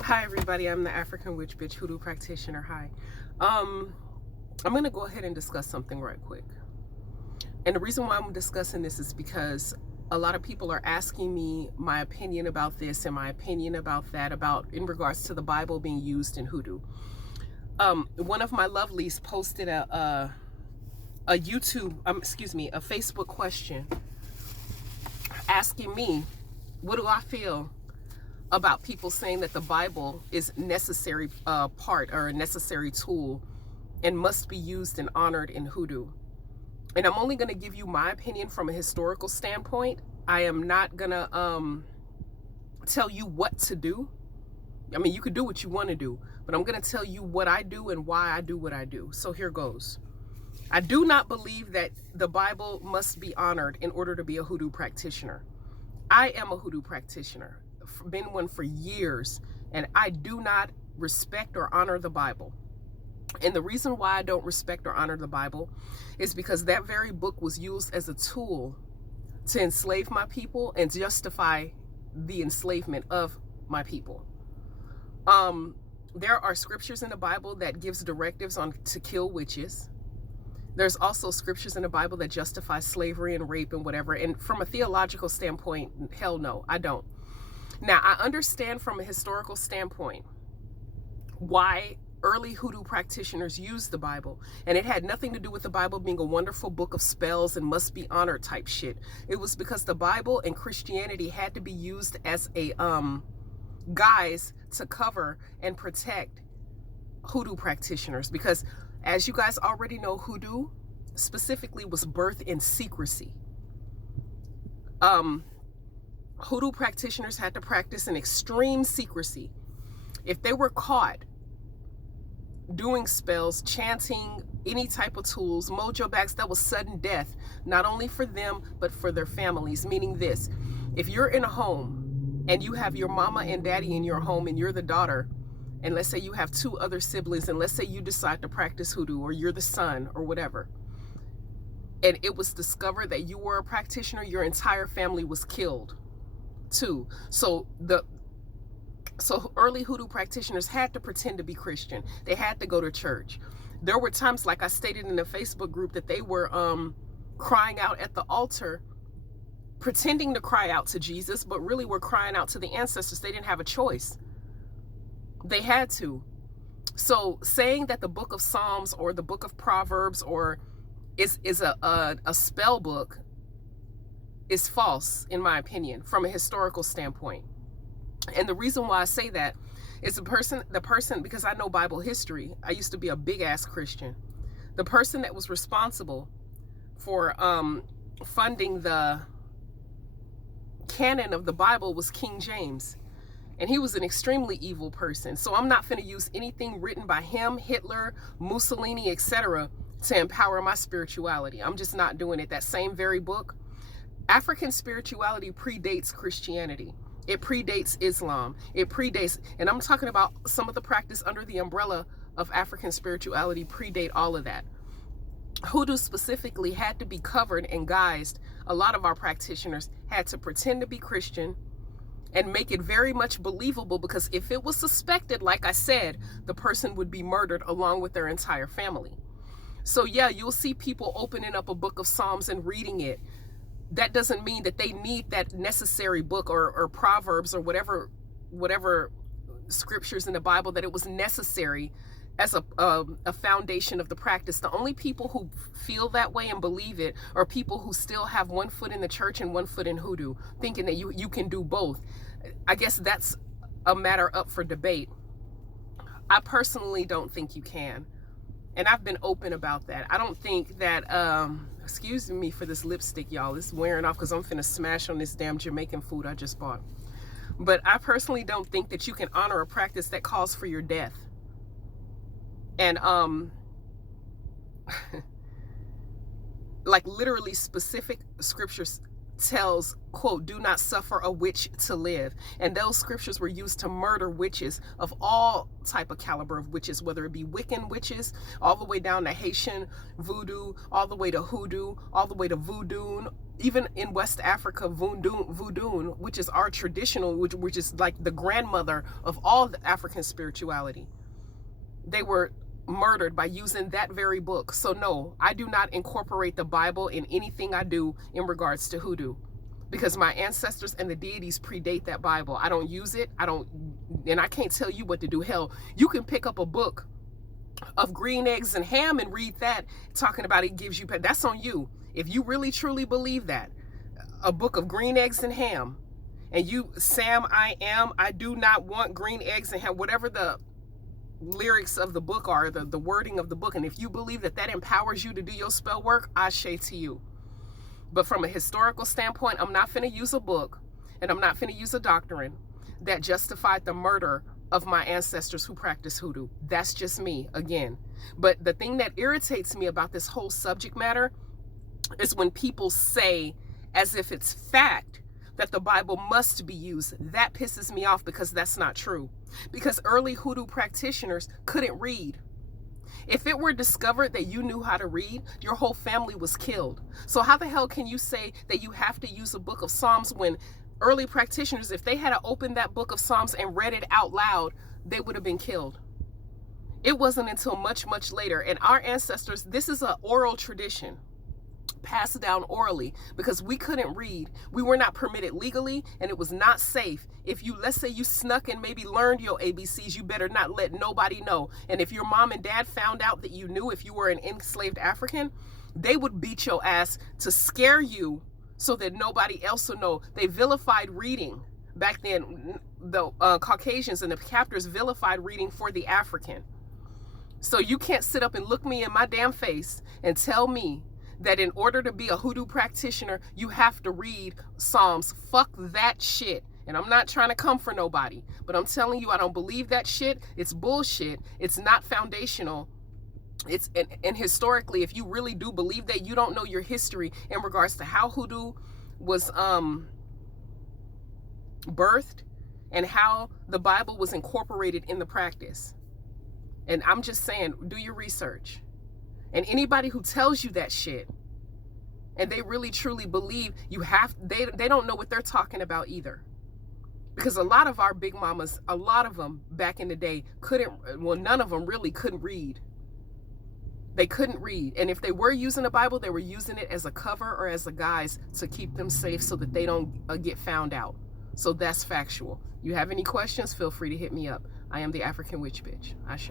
Hi everybody, I'm the African witch bitch hoodoo practitioner. Hi. I'm gonna go ahead and discuss something right quick. And the reason why I'm discussing this is because a lot of people are asking me my opinion about this and my opinion about that, about in regards to the Bible being used in hoodoo. One of my lovelies posted a Facebook question asking me, what do I feel about people saying that the Bible is necessary part or a necessary tool and must be used and honored in hoodoo. And I'm only going to give you my opinion from a historical standpoint. I am not going to tell you what to do. I mean, you could do what you want to do, but I'm going to tell you what I do and why I do what I do. So here goes. I do not believe that the Bible must be honored in order to be a hoodoo practitioner. I am a hoodoo practitioner, been one for years, and I do not respect or honor the Bible. And the reason why I don't respect or honor the Bible is because that very book was used as a tool to enslave my people and justify the enslavement of my people. There are scriptures in the Bible that gives directives on to kill witches. There's also scriptures in the Bible that justify slavery and rape and whatever. And from a theological standpoint, hell no, I don't. Now, I understand from a historical standpoint why early hoodoo practitioners used the Bible, and it had nothing to do with the Bible being a wonderful book of spells and must be honored type shit. It was because the Bible and Christianity had to be used as a guise to cover and protect hoodoo practitioners, because as you guys already know, hoodoo specifically was birthed in secrecy. Hoodoo practitioners had to practice in extreme secrecy. If they were caught doing spells, chanting, any type of tools, mojo bags, that was sudden death, not only for them, but for their families. Meaning this, if you're in a home and you have your mama and daddy in your home and you're the daughter, and let's say you have two other siblings, and let's say you decide to practice hoodoo, or you're the son or whatever, and it was discovered that you were a practitioner, your entire family was killed too. So early hoodoo practitioners had to pretend to be Christian. They had to go to church. There were times, like I stated in the Facebook group, that they were crying out at the altar, pretending to cry out to Jesus, but really were crying out to the ancestors. They didn't have a choice. They had to. So saying that the book of Psalms or the book of Proverbs or is a spell book is false, in my opinion, from a historical standpoint. And the reason why I say that is the person, because I know Bible history, I used to be a big ass Christian. The person that was responsible for funding the canon of the Bible was King James. And he was an extremely evil person. So I'm not going to use anything written by him, Hitler, Mussolini, etc. to empower my spirituality. I'm just not doing it. That same very book, African spirituality predates Christianity. It predates Islam. It predates, and I'm talking about some of the practice under the umbrella of African spirituality predate all of that. Hoodoo specifically had to be covered and guised. A lot of our practitioners had to pretend to be Christian and make it very much believable, because if it was suspected, like I said, the person would be murdered along with their entire family. So yeah, you'll see people opening up a book of Psalms and reading it. That doesn't mean that they need that necessary book or Proverbs or whatever scriptures in the Bible, that it was necessary as a foundation of the practice. The only people who feel that way and believe it are people who still have one foot in the church and one foot in hoodoo, thinking that you can do both. I guess that's a matter up for debate. I personally don't think you can. And I've been open about that. I don't think that, excuse me for this lipstick, y'all. It's wearing off because I'm finna smash on this damn Jamaican food I just bought. But I personally don't think that you can honor a practice that calls for your death. And like literally specific scriptures tells, quote, do not suffer a witch to live. And those scriptures were used to murder witches of all type of caliber of witches, whether it be Wiccan witches, all the way down to Haitian voodoo, all the way to hoodoo, all the way to voodoo. Even in West Africa, voodoo, which is our traditional, which is like the grandmother of all the African spirituality. They were murdered by using that very book. So no, I do not incorporate the Bible in anything I do in regards to hoodoo, because my ancestors and the deities predate that Bible. I don't use it. And I can't tell you what to do. Hell, you can pick up a book of green eggs and ham and read that, talking about it gives you, that's on you. If you really truly believe that, a book of green eggs and ham, and you, Sam, I do not want green eggs and ham, whatever the lyrics of the book are, the wording of the book, and if you believe that that empowers you to do your spell work, ashe to you. But from a historical standpoint, I'm not finna use a book, and I'm not finna use a doctrine that justified the murder of my ancestors who practice hoodoo. That's just me, again. But the thing that irritates me about this whole subject matter is when people say, as if it's fact, that the Bible must be used. That pisses me off, because that's not true. Because early hoodoo practitioners couldn't read. If it were discovered that you knew how to read, your whole family was killed. So how the hell can you say that you have to use a book of Psalms when early practitioners, if they had opened that book of Psalms and read it out loud, they would have been killed? It wasn't until much, much later. And our ancestors, this is an oral tradition, passed down orally, because we couldn't read. We were not permitted legally, and it was not safe. If you, let's say you snuck and maybe learned your ABCs, you better not let nobody know. And if your mom and dad found out that you knew, if you were an enslaved African, they would beat your ass to scare you so that nobody else will know. They vilified reading. Back then, the Caucasians and the captors vilified reading for the African. So you can't sit up and look me in my damn face and tell me that in order to be a hoodoo practitioner, you have to read Psalms. Fuck that shit. And I'm not trying to come for nobody, but I'm telling you, I don't believe that shit. It's bullshit. It's not foundational. It's and historically, if you really do believe that, you don't know your history in regards to how hoodoo was birthed and how the Bible was incorporated in the practice. And I'm just saying, do your research. And anybody who tells you that shit, and they really truly believe you have, they don't know what they're talking about either. Because a lot of our big mamas, a lot of them back in the day couldn't, well, none of them really couldn't read. They couldn't read. And if they were using the Bible, they were using it as a cover or as a guise to keep them safe so that they don't get found out. So that's factual. You have any questions, feel free to hit me up. I am the African Witch Bitch. Ashe.